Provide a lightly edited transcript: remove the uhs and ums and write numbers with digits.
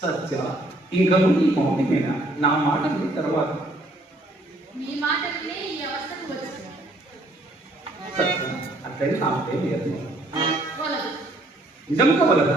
సత్య ఇంకా ముందు ఈ మౌనమేనా నా మాట విని తర్వాత మీ మాట వినే ఈ అవస్థకు వచ్చింది. సత్య అట్లయితే నా పేరు లేదు వలదు. నిజం కావాలదా